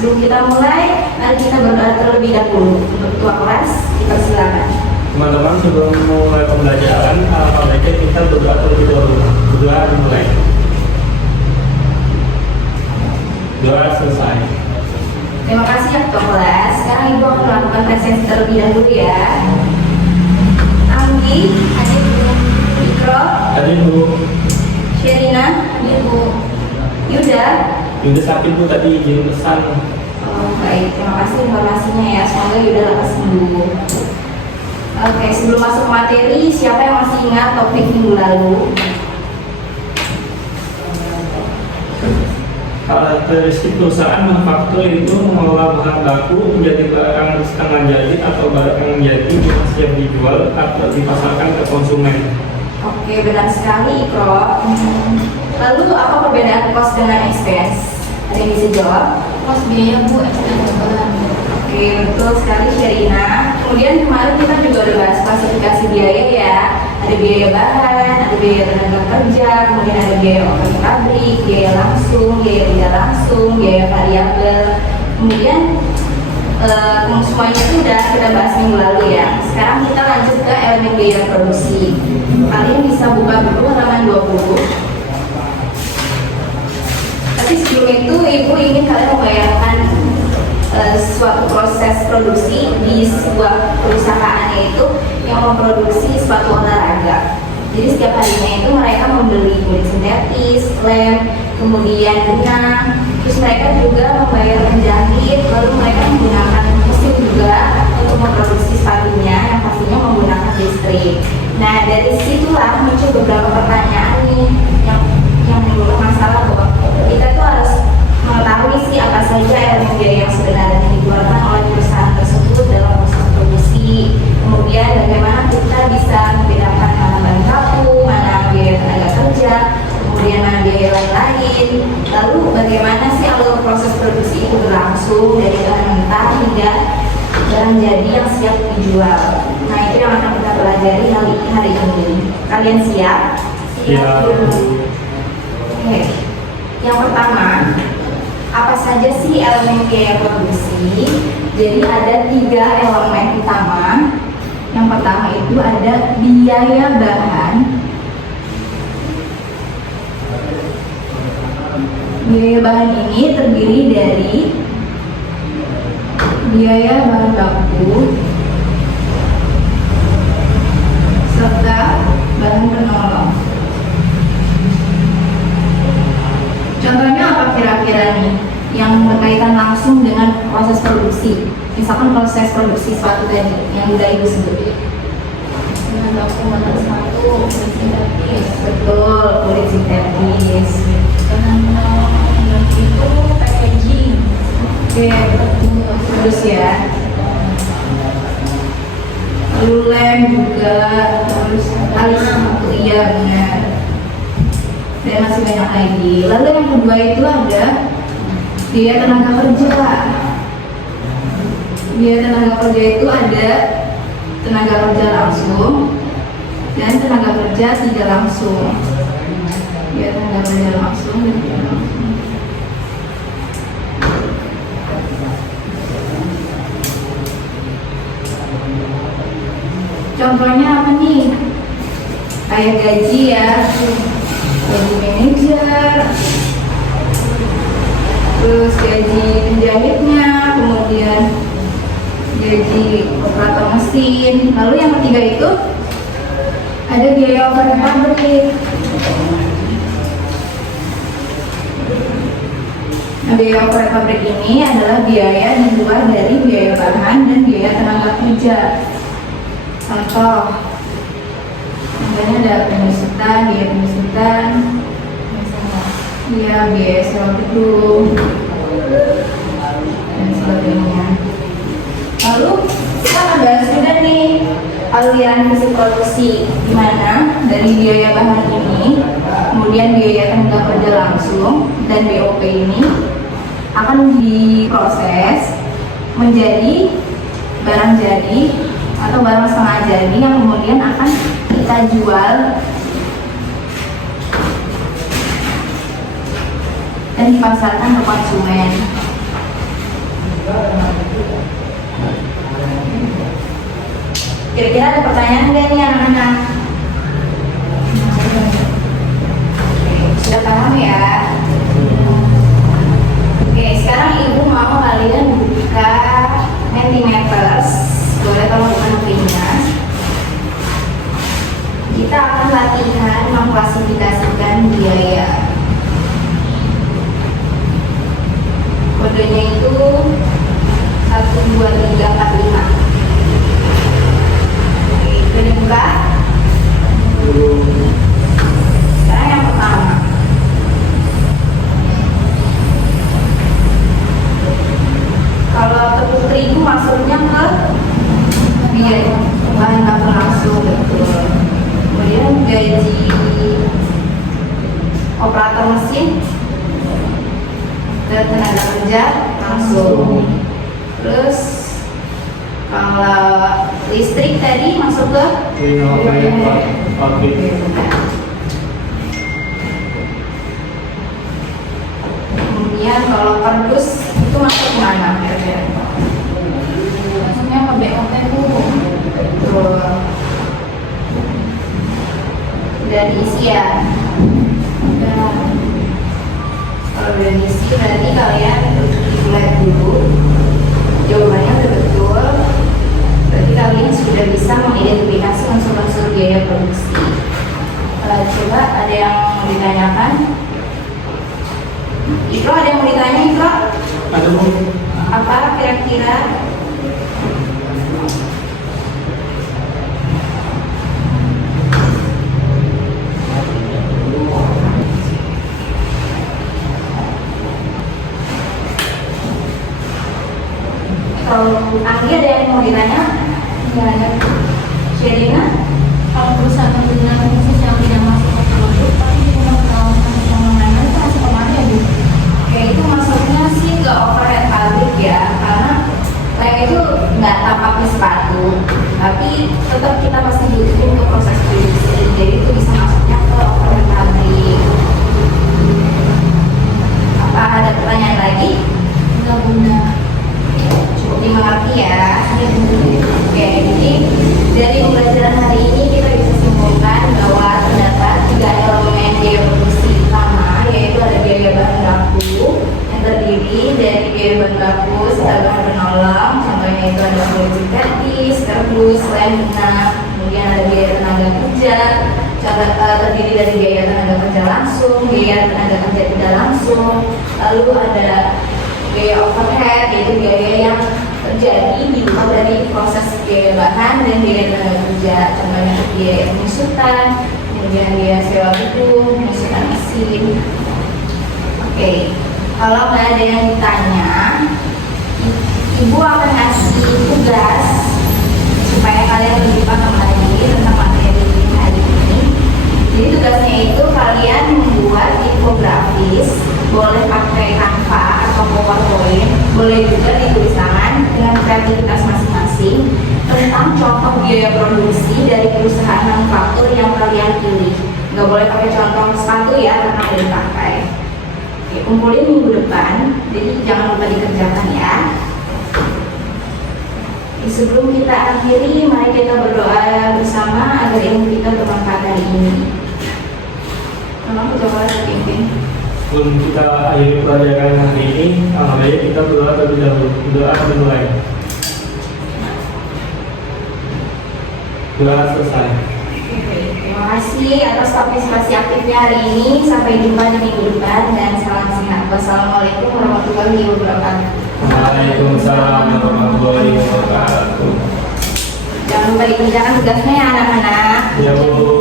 sebelum kita mulai, mari kita berdoa terlebih dahulu. Untuk ketua kelas, kita silakan. Teman-teman, sebelum mulai pembelajaran, alangkah baiknya kita berdoa terlebih dahulu. Berdoa dimulai. Doa selesai. Terima kasih ya ketua kelas. Sekarang ibu akan melakukan presensi terlebih dahulu ya. Anggi, hadir bu. Ikro, Hadir Bu. Sherina, hadir bu. Yuda. Yuda sakit Bu, tadi izin pesan. Oh, baik, terima kasih informasinya ya. Semoga Yuda lekas sembuh. Oke, sebelum masuk ke materi, siapa yang masih ingat topik minggu lalu? Karakteristik perusahaan manufaktur itu mengolah bahan baku menjadi barang setengah jadi atau barang jadi yang siap dijual atau dipasarkan ke konsumen. Oke, benar sekali, Ikro. Lalu apa perbedaan cost dengan expense? Ada yang bisa jawab? Cost biaya Bu, expense bahan. Oke, betul sekali Sherina. Kemudian kemarin kita juga udah bahas klasifikasi biaya ya. Ada biaya bahan, ada biaya tenaga kerja, kemudian ada biaya operasi pabrik, biaya langsung, biaya tidak langsung, biaya variabel. Kemudian semuanya itu udah kita bahas minggu lalu ya. Sekarang kita lanjut ke elemen biaya produksi. Kalian bisa buka dulu halaman 20. Tapi sebelum itu ibu ingin kalian membayangkan suatu proses produksi di sebuah perusahaan, yaitu yang memproduksi sepatu olahraga. Jadi setiap harinya itu mereka membeli kulit sintetis, lem, kemudian benang, terus mereka juga membayar penjahit, lalu mereka menggunakan mesin juga untuk memproduksi sepatunya yang pastinya menggunakan listrik. Nah, dari situlah muncul beberapa pertanyaan nih yang menimbulkan masalah bahwa kita tuh harus mengetahui sih apa saja elemen biaya yang sebenarnya dikeluarkan oleh perusahaan tersebut dalam proses produksi. Kemudian bagaimana kita bisa membedakan mana bahan baku, mana biaya tenaga kerja, kemudian mana biaya lain-lain. Lalu bagaimana sih alur proses produksi itu berlangsung dari bahan mentah hingga barang jadi yang siap dijual. Nah, itu yang akan kita pelajari hari ini. Kalian siap? Siap. Oke. Yang pertama, apa saja sih elemen biaya produksi? Jadi ada 3 elemen utama. Yang pertama itu ada biaya bahan. Biaya bahan ini terdiri dari biaya bahan baku serta bahan penolong. Contohnya apa kira-kira nih yang berkaitan langsung dengan proses produksi? Misalkan proses produksi sepatu tadi yang udah ibu sebut. Bahan baku bahan sepatu, kulit sintetis. Betul, kulit sintetis. Bahan penolong itu packaging. Oke, bagus ya. Lalu lem juga, terus alis sepatu, iya benar. Dan masih banyak lagi. Lalu yang kedua itu ada biaya tenaga kerja. Biaya tenaga kerja itu ada tenaga kerja langsung dan tenaga kerja tidak langsung. Biaya tenaga kerja langsung dan tidak langsung. Contohnya apa nih? Kayak gaji ya, gaji manajer, terus gaji penjahitnya, kemudian gaji operator mesin. Lalu yang ketiga itu ada biaya overhead pabrik. Nah, biaya overhead pabrik ini adalah biaya di luar dari biaya bahan dan biaya tenaga kerja. Contoh, contohnya ada penyusutan, biaya penyusutan, iya biaya sewa gedung dan sebagainya. Lalu kita akan bahas juga nih aliran fungsi produksi, di mana dari biaya bahan ini, kemudian biaya tenaga kerja langsung dan BOP ini akan diproses menjadi barang jadi atau barang setengah jadi yang kemudian akan kita jual dan dipasarkan ke konsumen. Kira-kira ada pertanyaan nggak nih anak-anak? Sudah paham ya? Oke, sekarang ibu mau kalian buka Mentimeters. Boleh tolong buka HP-nya. Kita akan latihan mengklasifikasikan biaya. Kodenya itu 1, 2, 3, 4, 5. Oke, udah dibuka? Sekarang yang pertama. Kalau tepung terigu masuknya ke biaya bahan baku langsung, betul. Kemudian gaji operator mesin dan tenaga kerja langsung. Terus kalau listrik tadi masuk ke pabrik. Kemudian kalau kardus itu masuk ke mana kira-kira? Maksudnya ke BOP Bu. Betul. Dan isian. Kalau udah diisi berarti kalian lihat dulu jawabannya udah betul. Berarti kalian sudah bisa mengidentifikasi unsur-unsur biaya produksi. Coba ada yang mau ditanyakan? Ikro, ada yang mau ditanya Ikro? Ada Bu? Apa kira-kira? Kalau Anggi ada yang mau ditanya? Nggak ada. Sherina? Kalau perusahaan pembelian khusus yang tidak masuk ke produk tapi di pengelolaan pengelolaan itu masuk kemana ya Bu? Kayak itu masuknya sih ke overhead pabrik ya, karena lem itu nggak tampaknya sepatu, tapi tetap kita pasti butuhin untuk proses produksi. Jadi itu bisa masuknya ke overhead pabrik. Apa ada pertanyaan lagi? Enggak Bunda. Cukup dimengerti ya. Oke, jadi dari pembelajaran hari ini kita bisa simpulkan bahwa terdapat 3 elemen biaya produksi utama, yaitu ada biaya bahan baku yang terdiri dari biaya bahan baku serta bahan penolong. Contohnya itu ada kulit sintetis, kardus, lem, benang. Kemudian ada biaya tenaga kerja, terdiri dari biaya tenaga kerja langsung, biaya tenaga kerja tidak langsung. Lalu ada biaya overhead, yaitu biaya yang terjadi di luar dari proses biaya bahan dan biaya tenaga kerja. Contohnya biaya penyusutan, kemudian biaya sewa gedung, penyusutan mesin. Oke, kalau nggak ada yang ditanya, ibu akan ngasih tugas supaya kalian lebih paham lagi tentang materi hari ini. Jadi tugasnya itu kalian membuat infografis, boleh pakai Canva atau PowerPoint, boleh juga ditulis tangan dengan kreativitas masing-masing tentang contoh biaya produksi dari perusahaan manufaktur yang kalian pilih. Nggak boleh pakai contoh sepatu ya, karena udah dipakai. Oke, kumpulin minggu depan, jadi jangan lupa dikerjakan ya. Sebelum kita akhiri, mari kita berdoa bersama agar ilmu kita bermanfaat hari ini. Tolong coba pimpin. Sebelum kita akhiri pelajaran hari ini, alhamdulillah kita berdoa terlebih dahulu. Doa dimulai. Doa selesai. Terima kasih atas partisipasi aktifnya hari ini. Sampai jumpa di minggu depan dan salam sehat. Wassalamualaikum warahmatullahi wabarakatuh. Waalaikumsalam warahmatullahi wabarakatuh. Jangan lupa dikerjakan tugasnya ya anak-anak. Ya Bu.